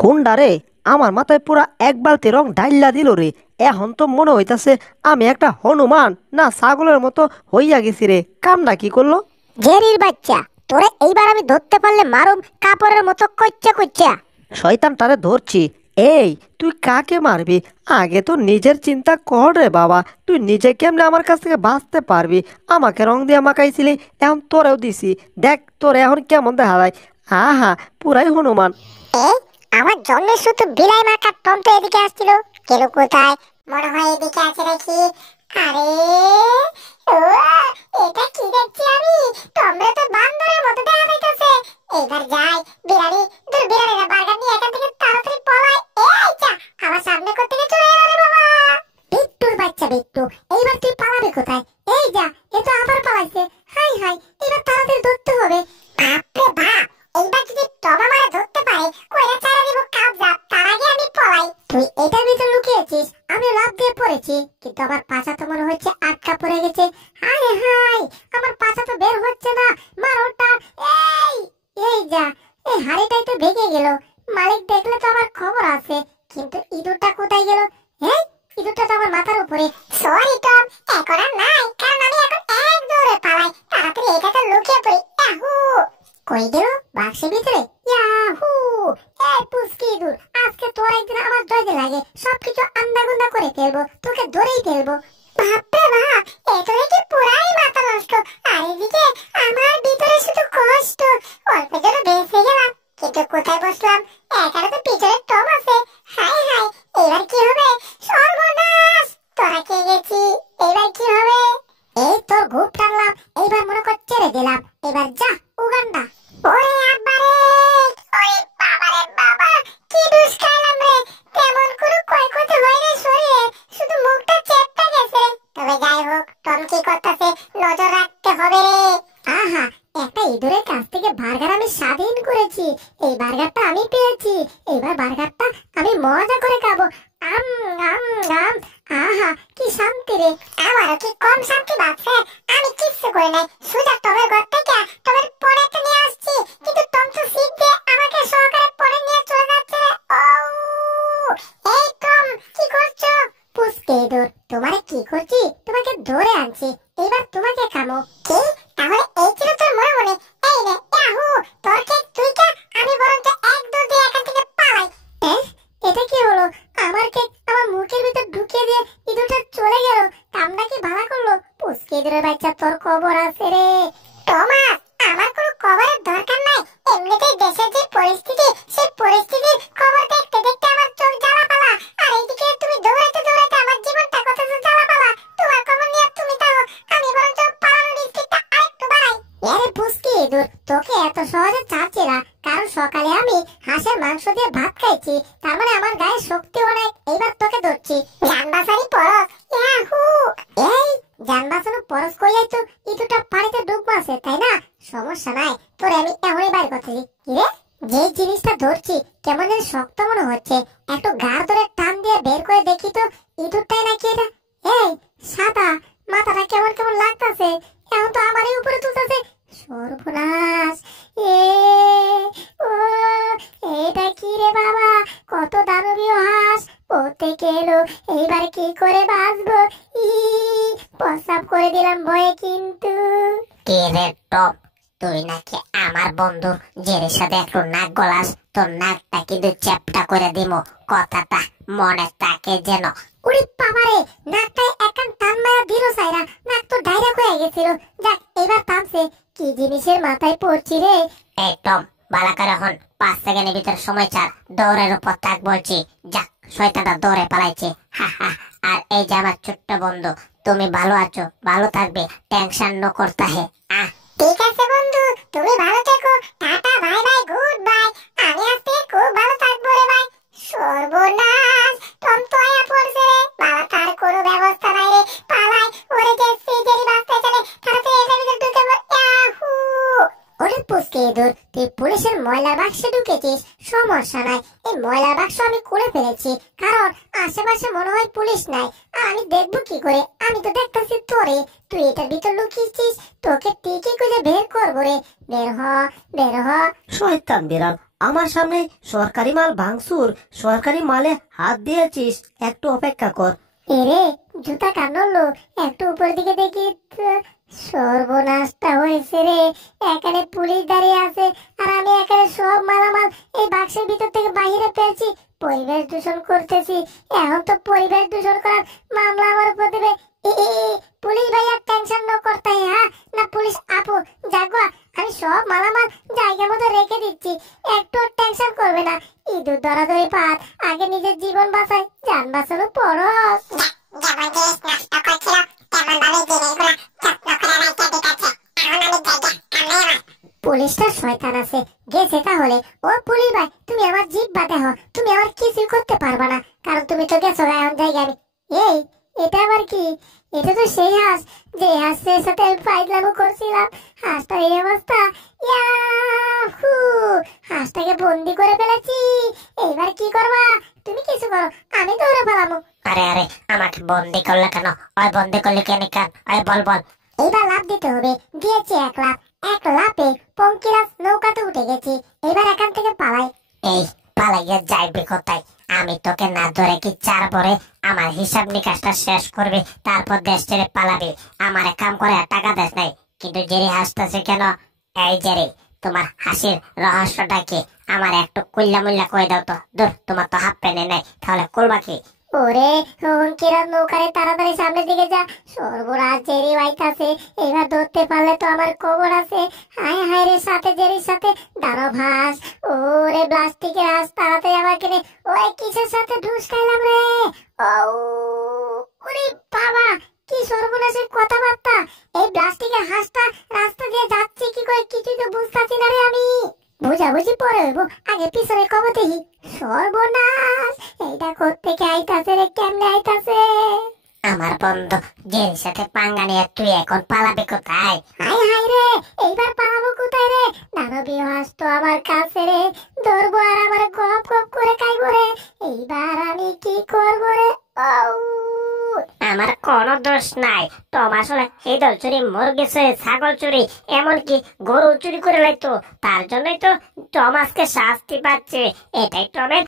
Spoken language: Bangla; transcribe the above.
কোনডা রে? আমার মাথায় পুরা এক বালতি রং ঢাইল্লা দিল রে। এখন তো মনে হইতাছে আমি একটা হনুমান না ছাগলের মতো হইয়া গেছি রে। কামটা কি করলো? জেরির বাচ্চা, তোরে এইবার আমি ধরতে পারলে মারুম কাপড়ের মতো কচ্চা কচ্চা। শয়তানটারে ধরছি। এই, তুই কাকে মারবি? আগে তো নিজের চিন্তা কর রে বাবা। তুই নিজে কেমনে আমার কাছ থেকে বাঁচতে পারবি? আমাকে রং দিয়ে মাখাইছিলি, এখন তোরেও দিছি। দেখ তোর এখন কেমন দেখা যায়। আহা, পুরাই হনুমান। এই, আমার জন্মের শুধু বিলাই মার্কার টম তো এদিকে আসছিল। কেন কোথায়? মনে হয় এদিকে আছে নাকি? আরে ও, এটা কি দেখছি আমি? টমরে তো বান্দরের মতো দেখা যাইতেছে। এইবার যাই, বিড়ালি দূর, বিড়ালিরা বার্গার নিয়ে এখান থেকে তাড়াতাড়ি পলাই। এই যা, আমার সামনে কোথা থেকে চলে এলো রে বাবা! বিট্টুর বাচ্চা বিট্টু, এইবার তুই পালাবি কোথায়? এই যা, এ তো আবার পালাইছে। হাই হাই, এবার তাড়াতাড়ি ধরতে হবে। বাপরে বাপ, এইবার যদি টমা মারে ধরতে পারে, কইরা চারা দিব কাবজা, তার আগে আমি পলাই। তুই এটার ভিতর লুকিয়েছিস, আমি লাফ দিয়ে পড়েছি, কিন্তু আমার পাছা তো মনে হচ্ছে আটকা পড়ে গেছে। হাই হাই, আমার পাছা তো বের হচ্ছে না। মার ওটা। এই, এই যা, এই হাড়িটাই তো ভেঙে গেল। মালিক দেখলে তো আমার খবর আছে, কিন্তু ইঁদুরটা কোথায় গেল? এই, ইঁদুরটা তো আমার মাথার উপরে। সরি টম, এখন আর নাই, কারণ আমি এখন এক দৌড়ে পালাই। তাড়াতাড়ি এটাতে লুকিয়ে পড়ি। ইয়াহু! কই গেল? বাক্সের ভিতরে? ইয়াহু! এই পুচকি ইঁদুর, আজকে তোর একদিন আমার দরজা লাগে, সবকিছু আন্দাগুন্দা করে ফেলবো, তোকে ধরেই ফেলবো। বাপরে বাপ, এটা দেখি পুরাই মাথা নষ্ট। আর এদিকে আমার ভিতরে শুধু কষ্ট। অল্পের জন্য বেঁচে গেলাম, কিন্তু কোথায় বসলাম? এখানে তো পিছনে টম আছে। হাই হাই, এবার কি হবে? সর্বনাশ! তোরা কে গেছি, এবার কি হবে? এই তোর ঘুম টানলাম, এইবার মনে কর ছেড়ে দিলাম। এবার যা উগান্ডা। ওরে আব্বারে, ওরে বাবারে বাবা, কি দুষ খাইলাম রে। তেমন কোনো ক্ষয়ক্ষতি হয়নি শরীরে, শুধু মুখটা চেপটা গেছে। তবে যাই হোক, টম কি করতেছে নজর রাখতে হবে রে। আহা, একটা ইঁদুরের কাছ থেকে বার্গার আমি স্বাধীন করেছি। এই বার্গারটা আমি পেয়েছি, এবার বার্গারটা আমি মজা করে খাবো। আম আম আম, আহা কি শান্তি রে। আমারও কি কম শান্তি বাঁচছে? আমি কিচ্ছু করি নাই, সুজা টমের ঘর থেকে টমের পরেটা নিয়ে আসছি, কিন্তু টম তো সিট দিয়ে আমাকে সহকারে পরে নিয়ে চলে যাচ্ছে রে। ও, এই টম, কি করছো? পুচকে ইঁদুর, তোমারে কি করছি? তোমাকে ধরে আনছি, এবার তোমাকে খামো। কি? তাহলে এই ছিল তোর মনে মনে? এই রে, ইয়াহু! তোর কেক তুই খা, আমি বরঞ্চ এক দৌড় দিয়ে এখান থেকে পালাই। এটা কি হলো? আমার কেক আমার মুখের ভিতর ঢুকিয়ে দিয়ে ইঁদুরটা চলে গেল। কামটা কি ভালো করলো? পুচকে ইঁদুরের বাচ্চা, তোর খবর আছে রে। টমাস, আমার কোনো খবরের দরকার নাই। এমনিতেই দেশের যে পরিস্থিতি, সেই পরিস্থিতির খবর দেখতে দেখতে আমার চোখ জ্বালাপালা। আর এইদিকে তুমি দৌড়াতে দৌড়াতে আমার জীবনটা কত যে জ্বালাপালা। তোমার খবর নিয়ে তুমি থাকো, আমি বরঞ্চ পালানোর স্পিডটা আরেকটু বাড়াই। আরে পুচকে ইঁদুর, তোকে এত সহজে ছাড়ছি না, কারণ সকালে আমি হাঁসের মাংস দিয়ে ভাত খাইছি, তার মানে আমার গায়ে শক্তি অনেক। এইবার তোকে ধরছি। জান বাঁচানি পরশ, ইয়াহু! এই, জান বাঁচানো পরশ কইয়াই তো ইঁদুরটা পানিতে ডুব মারছে, তাই না? সমস্যা নাই, তোরে আমি এখনই বাইর করতেছি। কি রে, যে জিনিসটা ধরছি কেমন যেন শক্ত মনে হচ্ছে, একটু গাড় ধরে টান দিয়ে বের করে দেখি তো ইঁদুরটাই নাকি এটা। এই সাদা, মাথাটা কেমন কেমন লাগতাছে, এখন তো আমারই উপরে তুলতেছে। সর্বনাশ! এ ও, এটা কি রে বাবা, কত দানবীয় হাঁস পড়তে এলো। এইবার কি করে বাঁচবো? ই, প্রস্রাব করে দিলাম ভয়ে। কিন্তু কে রে টপ, তুই নাকি আমার বন্ধু জেরির সাথে একটু নাক গলাস? তোর নাকটা কিন্তু চ্যাপটা করে দিমু, কথাটা মনে থাকে যেন। উড়ি বাবারে, নাকটা একখান টান মারা দিল সাইরা, নাক তো ডাইরেক্ট হয়ে গেছিল। যাক, এবার থামছে। কি জিনিসের মাথায় পড়ছি রে। এই টপ, বালা করে হন, 5 সেকেন্ডের ভিতর সময় ছাড়, দৌড়ের উপর থাক বলছি। যাক, শয়তানটা দৌড়ে পালাইছে। হা হা। আর এই যে আমার ছোট্ট বন্ধু, তুমি ভালো আছো, ভালো থাকবে, টেনশন ন করতা হে। ঠিক আছে বন্ধু, তুমি ভালো থেকো। Tata, bye bye, good bye. আমি আজকে খুব ভালো থাকবো রে ভাই। সর্বনাশ, টম তো আয়া পড়ছে রে বাবা, তার কোনো ব্যবস্থা নাই রে। পালাই, ওরে যে সিজারি বাঁচতে চলে, তাড়াতাড়ি এটার ভিতর ঢুকে পড়। ইয়াহু! ওরে পুচকে ইঁদুর, তুই পুলিশের ময়লার বাক্সে ঢুকেছিস, সমস্যা নাই, এই ময়লার বাক্স আমি খুলে ফেলেছি, কারণ আশেপাশে মনে হয় পুলিশ নাই। আর আমি দেখবো কি করে? আমি তো দেখতেছি তোরে, তুই এটার ভিতর লুকিয়েছিস, তোকে টিকি করে বের করবো রে। বের হ, বের হ। শয়তান বিড়াল, আমার সামনে সরকারি মাল ভাঙচুর, সরকারি মালে হাত দিয়েছিস, একটু অপেক্ষা কর। এরে জুতা কামড়লো, একটু উপর দিকে দেখি তো, সর্বনাশটা হয়েছে রে। এখানে পুলিশ দাঁড়িয়ে আছে, আর আমি এখানে সব মালামাল এই বাক্সের ভিতর থেকে বাইরে ফেলছি, পরিবেশ দূষণ করতেছি। এখন তো পরিবেশ দূষণ করার মামলা আমার উপর দেবে। পুলিশ ভাইয়া টেনশন ন করতে হ্যাঁ না, পুলিশ আপু জাগো, আমি সব মালামাল জায়গা মতো রেখে দিচ্ছি, একটু টেনশন করবে না। ইঁদুর ধরাধরি পাত, আগে নিজের জীবন বাঁচাই, জান বাঁচানো পরশ। যেমন জিনিস নষ্ট করছিল তেমন ভাবে জিনিসগুলো যত্ন করে রাখতে দিতেছে। এখন আমি জায়গা কামড়ে পুলিশটা শয়তান আছে, গেছে তাহলে। ও পুলিশ ভাই, তুমি আমার জিভ বাদে হও, তুমি আমার কিছুই করতে পারবা না, কারণ তুমি তো গেছো এখন জায়গা। আমি এই এটা আবার কি? এটা তো সেই হাঁস, যে হাঁসের সাথে আমি ফাইজলামো করছিলাম। হাঁসটার এই অবস্থা, ইয়াহু! হাঁসটাকে বন্দি করে ফেলেছি। এইবার কি করবা? তুমি কিছু করো, আমি দৌড়ে পালামো। আরে আরে, আমাকে বন্দি করলে কেন? ওই বন্দি করলে কেন কেন? আরে বল বল। এইবার লাফ দিতে হবে। দিয়েছি এক লাফ, এক লাফে পঙ্কিরাজ নৌকাতে উঠে গেছি। এবার এখান থেকে পালাই। এই পালাইয়া যাইবি কোথায়? আমি তোকে না ধরে কি চার পরে আমার হিসাব নিকাশটা শেষ করবি, তারপর দেশ ছেড়ে পালাবি। আমার কাম করে টাকা দেশ নাই, কিন্তু জেরি হাসতেছে কেন? এই জেরি, তোমার হাসির রহস্যটা কি? আমার একটু কুল্লা মুল্লা কই দাও তো। দূর, তোমার তো হাফ প্যানে নাই, তাহলে করবা কি? ওরে পঙ্কিরাজ নৌকারে তাড়াতাড়ি সামনের দিকে যা, সর্বরাজ জেরি বাইতাছে। এবার ধরতে পারলে তো আমার কবর আছে। হায় হায় রে, সাথে জেরির সাথে দাঁড়ো ভাস। ওরে প্লাস্টিকের হাঁস, তাড়াতাড়ি আমাকে নে। ওই কিসের সাথে ঢুস খাইলাম রে? ও ওরে বাবা, কি সর্বনাশের কথাবার্তা! এই প্লাস্টিকের হাঁসটা রাস্তা দিয়ে যাচ্ছে কি করে, কিছুই তো বুঝতেছি না রে আমি। বুঝাবুঝি পরে হইব, আগে পিছনে কবে দেখি। সর্বনাশ, এইটা কোত্থেকে আইতাছে রে, কেমনে আইতাছে? আমার বন্ধু জেরির সাথে পাঙ্গা নিয়ে তুই এখন পালাবি কোথায়? হাই হাই রে, এইবার পালাবো কোথায় রে? দানবীয় হাঁস তো আমার কাছে রে, ধরবো আর আমার গপ গপ করে খাইবো রে। এইবার আমি কি করবো রে? আউ! আমার কোনো দোষ নাই। টম আসলে ইঁদুর চুরি, মুরগি চুরি, ছাগল চুরি, এমনকি গরু চুরি করে লাইতো। তার জন্যই তো টম আজকে শাস্তি পাচ্ছে। এটাই টমের